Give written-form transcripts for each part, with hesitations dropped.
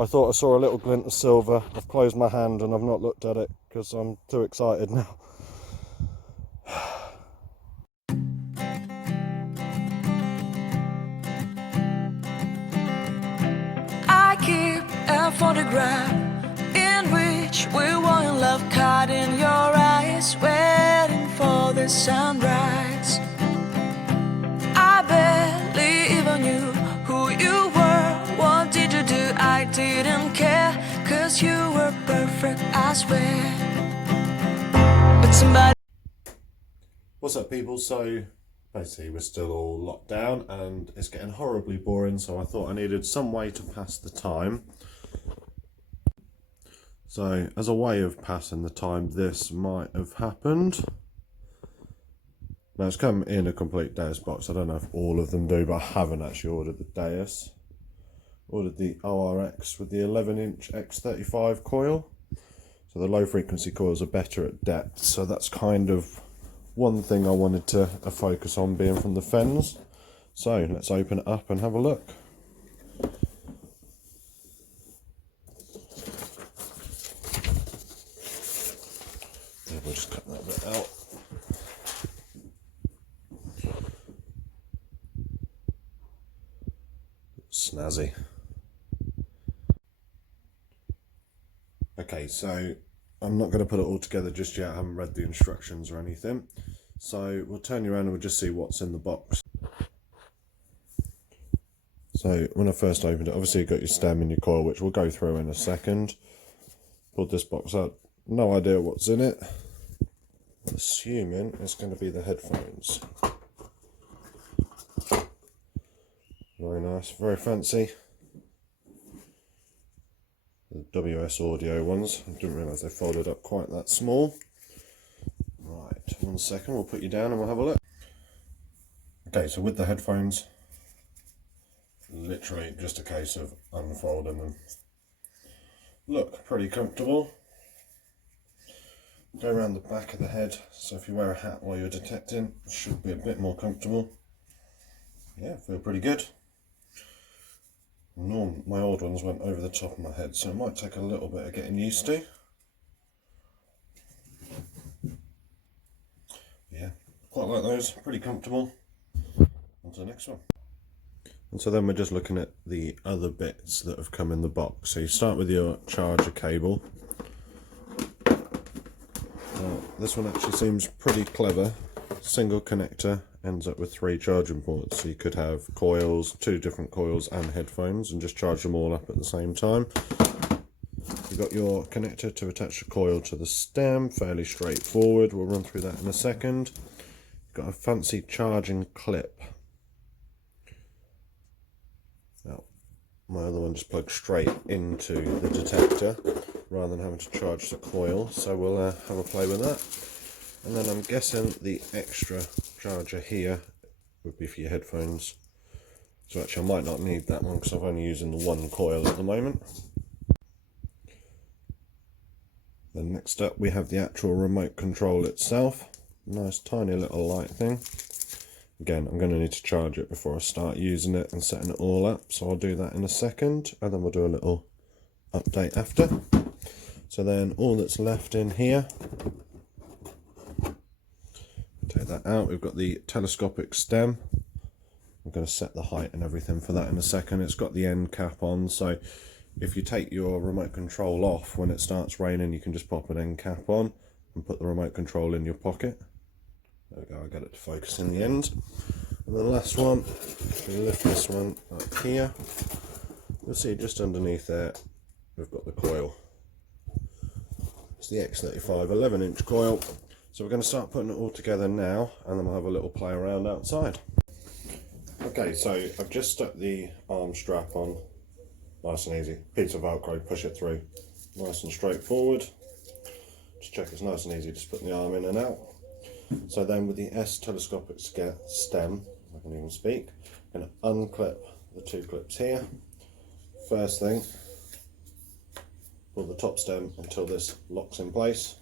I thought I saw a little glint of silver. I've closed my hand and I've not looked at it because I'm too excited now. I keep a photograph in which we were in love, caught in your eyes, waiting for the sunrise. I barely even knew who you were. What did you do? I didn't care, 'cause you were perfect, I swear. But somebody... What's up, people? So basically we're still all locked down and it's getting horribly boring, so I thought I needed some way to pass the time. So as a way of passing the time, this might have happened. Now it's come in a complete Deus box. I don't know if all of them do, but I haven't actually ordered the Deus. Ordered the ORX with the 11-inch X35 coil. So the low frequency coils are better at depth, so that's kind of one thing I wanted to focus on, being from the Fens. So let's open it up and have a look. Yeah, we'll just cut that bit out. Snazzy. Okay, so I'm not going to put it all together just yet. I haven't read the instructions or anything. So we'll turn you around and we'll just see what's in the box. So when I first opened it, obviously you've got your stem and your coil, which we'll go through in a second. Pulled this box out, no idea what's in it. I'm assuming it's going to be the headphones. Very nice, very fancy. The WS Audio ones. I didn't realise they folded up quite that small. Right, 1 second, we'll put you down and we'll have a look. Okay, so with the headphones, literally just a case of unfolding them. Look pretty comfortable. Go around the back of the head, so if you wear a hat while you're detecting, it should be a bit more comfortable. Yeah, feel pretty good. My old ones went over the top of my head, so it might take a little bit of getting used to. Yeah, quite like those, pretty comfortable. On to the next one. And so then we're just looking at the other bits that have come in the box. So you start with your charger cable. This one actually seems pretty clever. Single connector, ends up with 3 charging ports, so you could have coils, 2 different coils and headphones, and just charge them all up at the same time. You've got your connector to attach the coil to the stem, fairly straightforward. We'll run through that in a second. You've got a fancy charging clip. Now, my other one just plugs straight into the detector rather than having to charge the coil, so we'll have a play with that. And then I'm guessing the extra charger here would be for your headphones. So actually I might not need that one because I'm only using the 1 coil at the moment. Then next up we have the actual remote control itself. Nice tiny little light thing. Again, I'm going to need to charge it before I start using it and setting it all up. So I'll do that in a second, and then we'll do a little update after. So then all that's left in here, take that out, we've got the telescopic stem. I'm going to set the height and everything for that in a second. It's got the end cap on, so if you take your remote control off when it starts raining, you can just pop an end cap on and put the remote control in your pocket. There we go, I got it to focus in the end. And the last one, we lift this one up here. You'll see just underneath there, we've got the coil. It's the X35 11-inch coil. So we're going to start putting it all together now, and then we'll have a little play around outside. Okay, so I've just stuck the arm strap on, nice and easy. Piece of Velcro, push it through, nice and straightforward. Just check it's nice and easy, just putting the arm in and out. So then with the S telescopic stem, I can even speak, I'm going to unclip the 2 clips here. First thing, pull the top stem until this locks in place.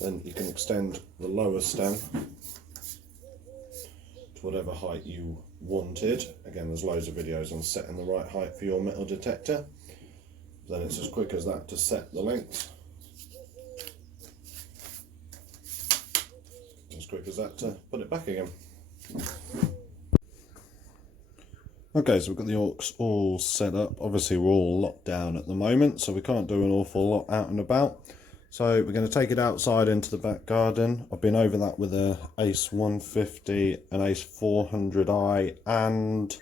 Then you can extend the lower stem to whatever height you wanted. Again, there's loads of videos on setting the right height for your metal detector. Then it's as quick as that to set the length. As quick as that to put it back again. Okay, so we've got the AUX all set up. Obviously we're all locked down at the moment, so we can't do an awful lot out and about. So we're going to take it outside into the back garden. I've been over that with a Ace 150, an Ace 400i, and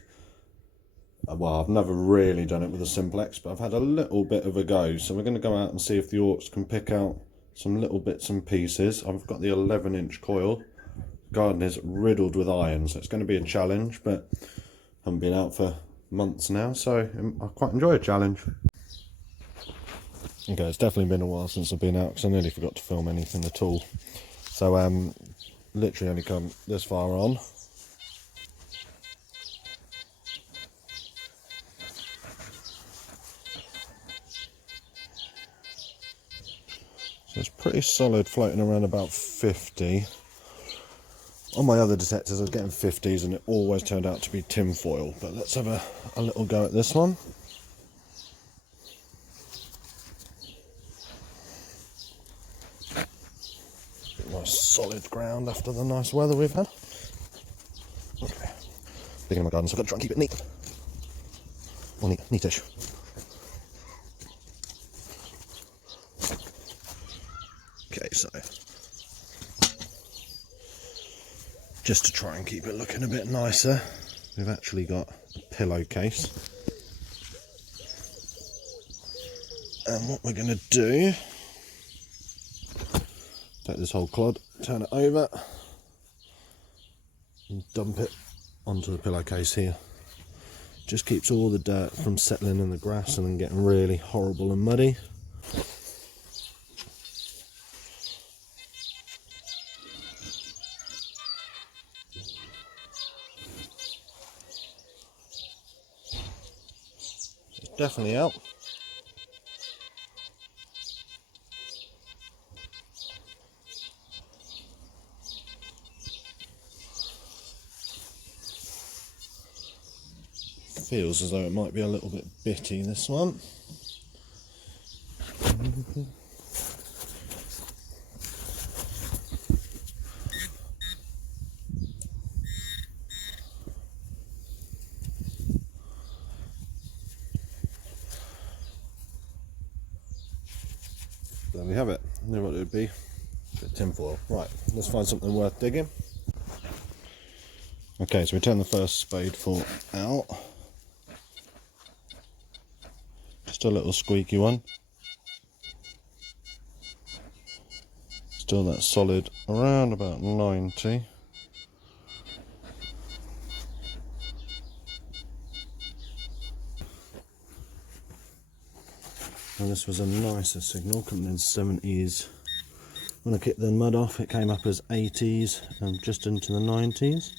well, I've never really done it with a Simplex, but I've had a little bit of a go. So we're going to go out and see if the AUX can pick out some little bits and pieces. I've got the 11-inch coil. The garden is riddled with iron, so it's going to be a challenge, but I haven't been out for months now, so I quite enjoy a challenge. Okay, it's definitely been a while since I've been out because I nearly forgot to film anything at all. So literally only come this far on. So it's pretty solid, floating around about 50. On my other detectors I was getting 50s and it always turned out to be tin foil, but let's have a little go at this one. Nice solid ground after the nice weather we've had. Okay, digging in my garden, so I've got to try and keep it neat. Or neatish. Okay, so just to try and keep it looking a bit nicer, we've actually got a pillowcase. And what we're going to do, take this whole clod, turn it over, and dump it onto the pillowcase here. Just keeps all the dirt from settling in the grass and then getting really horrible and muddy. It's definitely out. Feels as though it might be a little bit bitty, this one. There we have it. I knew what it would be. Bit of tin foil. Right, let's find something worth digging. Okay, so we turn the first spade fork out. Just a little squeaky one. Still that solid around about 90. Well, this was a nicer signal, coming in 70s. When I kicked the mud off, it came up as 80s and just into the 90s.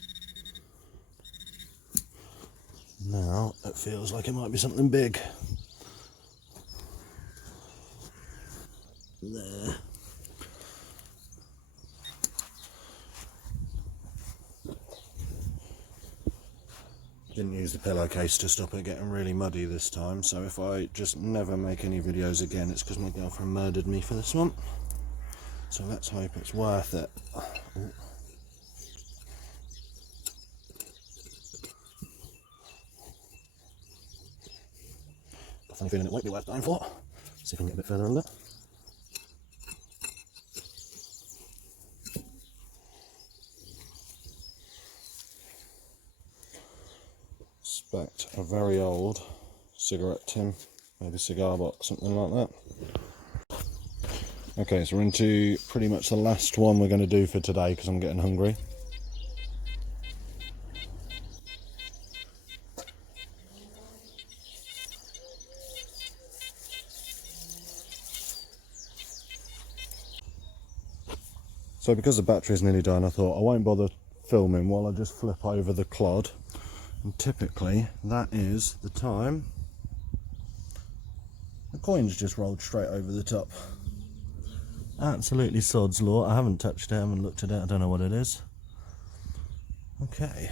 Now it feels like it might be something big. There. Didn't use the pillowcase to stop it getting really muddy this time, so if I just never make any videos again, it's because my girlfriend murdered me for this one. So let's hope it's worth it. Ooh. Got a funny feeling it won't be worth dying for. See if we can get a bit further under. Expect a very old cigarette tin, maybe cigar box, something like that. Okay, so we're into pretty much the last one we're going to do for today because I'm getting hungry. So because the battery's nearly done, I thought I won't bother filming while I just flip over the clod. And typically that is the time the coins just rolled straight over the top. Absolutely sod's law. I haven't touched it, I haven't looked at it, I don't know what it is. Okay.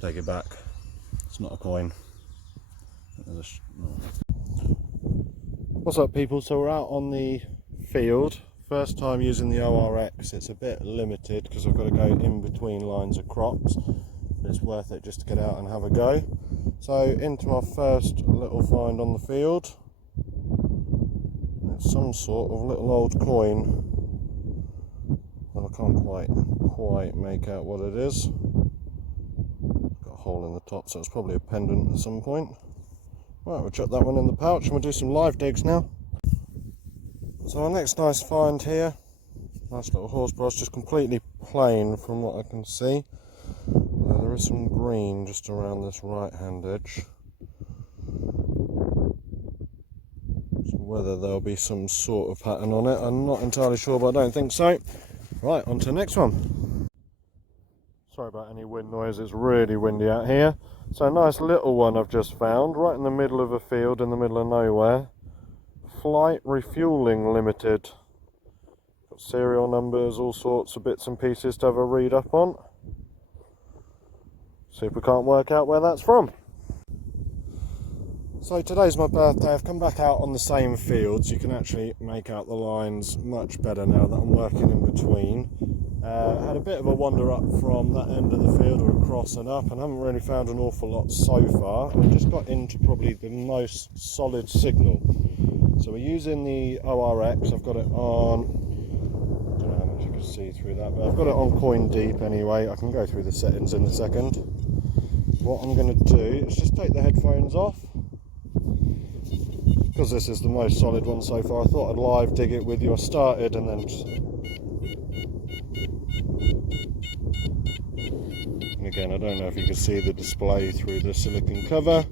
Take it back. It's not a coin. What's up, people? So we're out on the field. First time using the ORX. It's a bit limited because I've got to go in between lines of crops. But it's worth it just to get out and have a go. So into our first little find on the field. It's some sort of little old coin. Well, I can't quite make out what it is. Got a hole in the top, so it's probably a pendant at some point. Right, we'll chuck that one in the pouch and we'll do some live digs now. So our next nice find here, nice little horse brush, just completely plain from what I can see. There is some green just around this right hand edge. So whether there'll be some sort of pattern on it, I'm not entirely sure, but I don't think so. Right, on to the next one. Sorry about any wind noise, it's really windy out here. So a nice little one I've just found, right in the middle of a field in the middle of nowhere. Flight Refueling Limited. Got serial numbers, all sorts of bits and pieces to have a read up on. See if we can't work out where that's from. So today's my birthday. I've come back out on the same field, so you can actually make out the lines much better now that I'm working in between. Had a bit of a wander up from that end of the field or across and up, and haven't really found an awful lot so far. I just got into probably the most solid signal. So we're using the ORX. I've got it on, I don't know how much you can see through that, but I've got it on coin deep anyway. I can go through the settings in a second. What I'm going to do is just take the headphones off. Because this is the most solid one so far, I thought I'd live dig it with you. I started and then and again, I don't know if you can see the display through the silicone cover.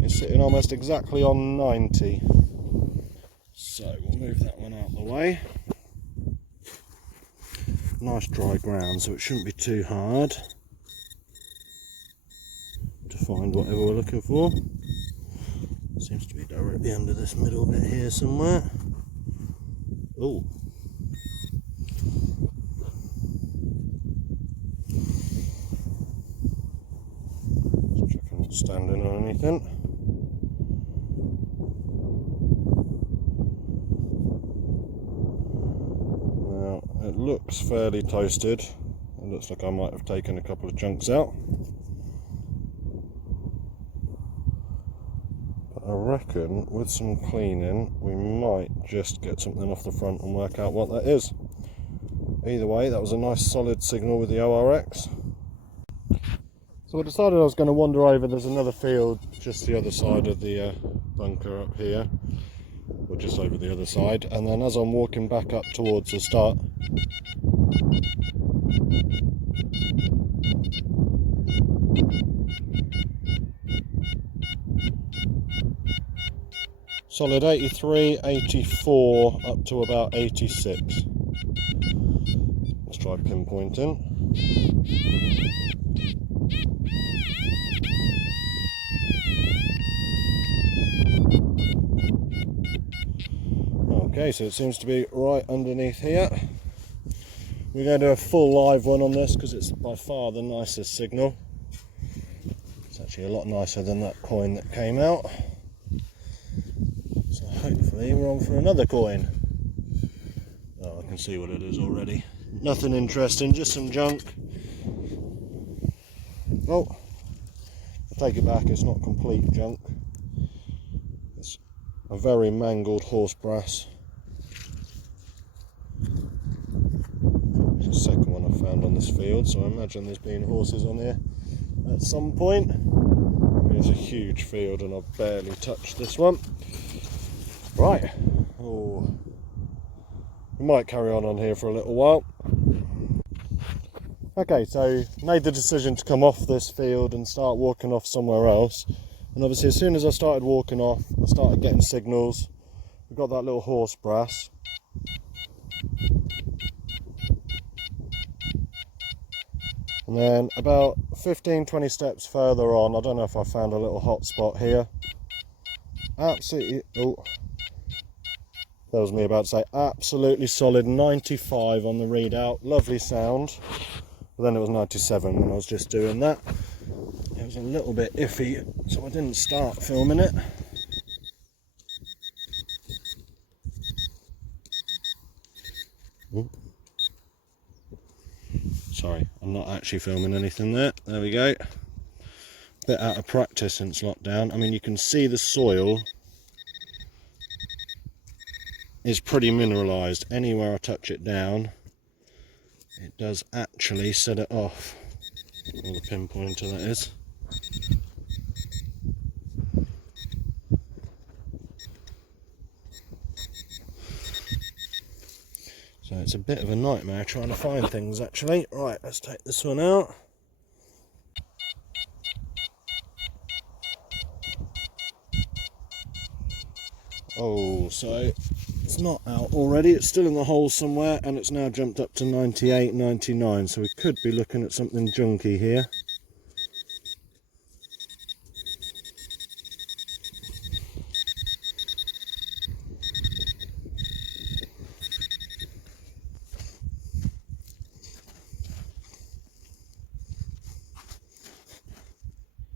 It's sitting almost exactly on 90. So we'll move that one out of the way. Nice dry ground, so it shouldn't be too hard to find whatever we're looking for. Seems to be directly under this middle bit here somewhere. Oh. Just check I'm not standing on anything. Now, it looks fairly toasted. It looks like I might have taken a couple of chunks out. I reckon with some cleaning we might just get something off the front and work out what that is. Either way, that was a nice solid signal with the ORX. So I decided I was going to wander over. There's another field just the other side of the bunker up here, or just over the other side, and then as I'm walking back up towards the start, solid 83, 84 up to about 86. Let's try pinpointing. Okay, so it seems to be right underneath here. We're going to do a full live one on this because it's by far the nicest signal. It's actually a lot nicer than that coin that came out. So hopefully we're on for another coin. Oh, I can see what it is already. Nothing interesting, just some junk. Oh, I take it back, it's not complete junk. It's a very mangled horse brass. It's the second one I found on this field, so I imagine there's been horses on here at some point. I mean, it's a huge field and I've barely touched this one. Right, oh, we might carry on here for a little while. Okay, so made the decision to come off this field and start walking off somewhere else. And obviously as soon as I started walking off, I started getting signals. We've got that little horse brass. And then about 15-20 steps further on, I don't know if I found a little hot spot here. Absolutely, oh, that was me about to say, absolutely solid 95 on the readout, lovely sound. But then it was 97 when I was just doing that. it was a little bit iffy, so I didn't start filming it. Ooh. Sorry, I'm not actually filming anything there. There we go. Bit out of practice since lockdown. I mean, you can see the soil is pretty mineralised. Anywhere I touch it down, it does actually set it off. All the pinpointer that is. So it's a bit of a nightmare trying to find things actually. Right, let's take this one out. Oh, so it's not out already, it's still in the hole somewhere, and it's now jumped up to 98, 99, so we could be looking at something junky here.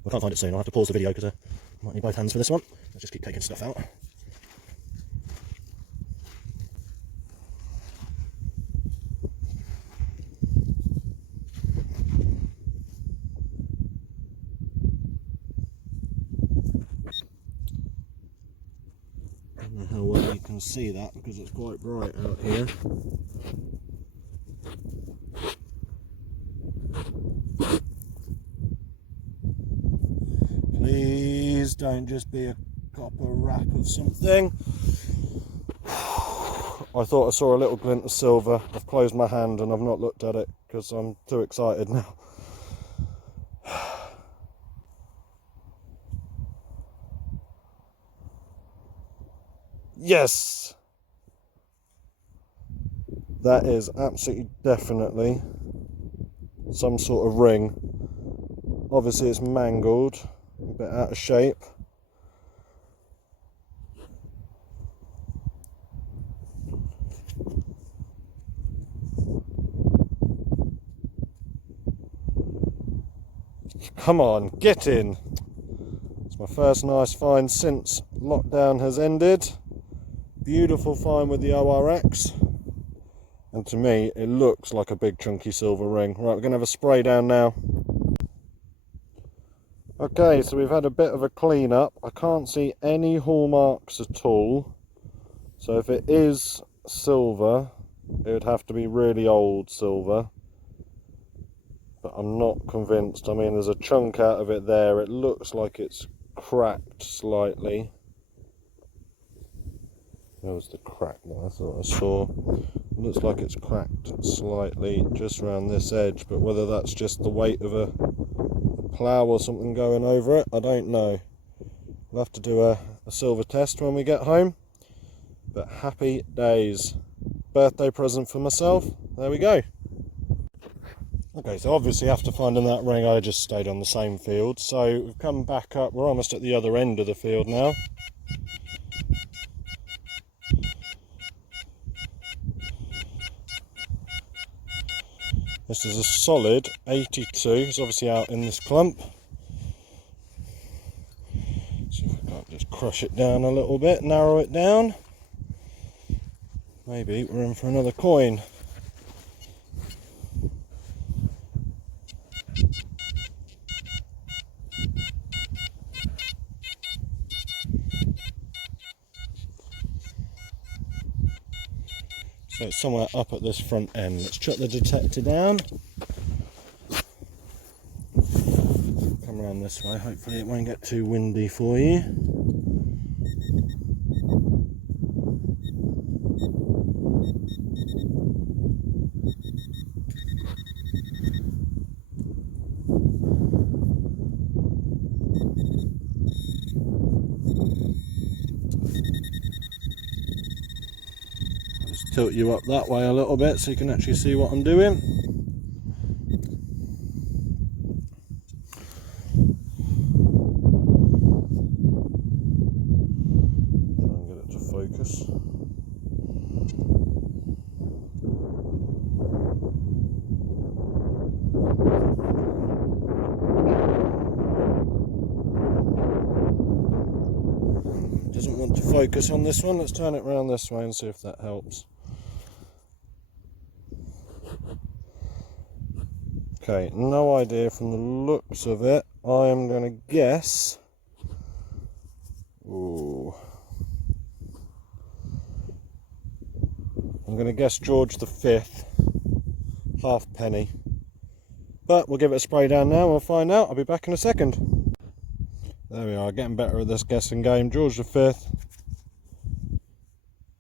I can't find it soon, I'll have to pause the video because I might need both hands for this one. Let's just keep taking stuff out. I don't know how well you can see that because it's quite bright out here. Please don't just be a copper wrap of something. I thought I saw a little glint of silver. I've closed my hand and I've not looked at it because I'm too excited now. Yes! That is absolutely definitely some sort of ring. Obviously it's mangled, a bit out of shape. Come on, get in! It's my first nice find since lockdown has ended. Beautiful find with the ORX. And to me, it looks like a big chunky silver ring. Right, we're going to have a spray down now. Okay, so we've had a bit of a clean up. I can't see any hallmarks at all. So if it is silver, it would have to be really old silver. But I'm not convinced. I mean, there's a chunk out of it there. It looks like it's cracked slightly. There was the crack that I thought I saw. It looks like it's cracked slightly just around this edge, but whether that's just the weight of a plough or something going over it, I don't know. We'll have to do a silver test when we get home. But happy days. Birthday present for myself. There we go. Okay, so obviously after finding that ring, I just stayed on the same field. So we've come back up. We're almost at the other end of the field now. This is a solid 82. It's obviously out in this clump. See if I can't just crush it down a little bit, narrow it down. Maybe we're in for another coin. So it's somewhere up at this front end. Let's chuck the detector down. Come around this way, hopefully it won't get too windy for you. Tilt you up that way a little bit so you can actually see what I'm doing. Try and get it to focus. focus on this one. Let's turn it around this way and see if that helps. Okay, no idea from the looks of it. I am going to guess. Ooh. I'm going to guess George V, halfpenny. But we'll give it a spray down now and we'll find out. I'll be back in a second. There we are, getting better at this guessing game. George V,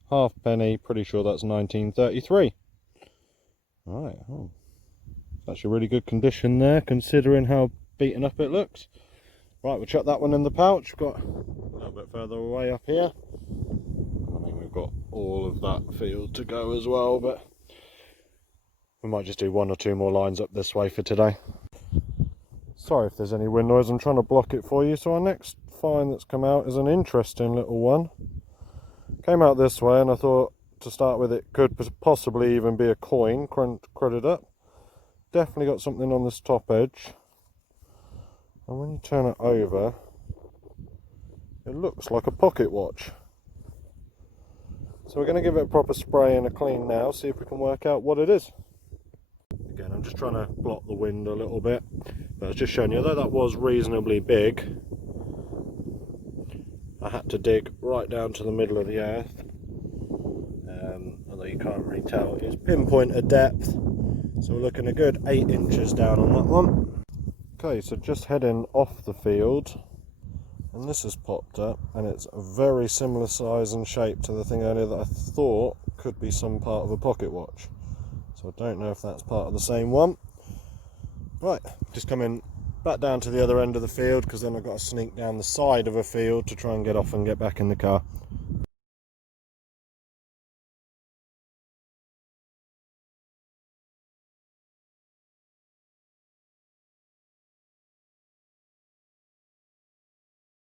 halfpenny, pretty sure that's 1933. Alright, oh. That's a really good condition there, considering how beaten up it looks. Right, we'll chuck that one in the pouch. We've got a little bit further away up here. I mean, we've got all of that field to go as well, but we might just do one or two more lines up this way for today. Sorry if there's any wind noise, I'm trying to block it for you. So our next find that's come out is an interesting little one. Came out this way and I thought to start with it could possibly even be a coin cruded up. Definitely got something on this top edge, and when you turn it over it looks like a pocket watch. So we're going to give it a proper spray and a clean now, see if we can work out what it is. Again, I'm just trying to block the wind a little bit, but I was just showing you, though that was reasonably big, I had to dig right down to the middle of the earth. Although you can't really tell, it's pinpoint a depth. So we're looking a good 8 inches down on that one. Okay, so just heading off the field, and this has popped up, and it's a very similar size and shape to the thing earlier that I thought could be some part of a pocket watch. So I don't know if that's part of the same one. Right, just coming back down to the other end of the field, because then I've got to sneak down the side of a field to try and get off and get back in the car.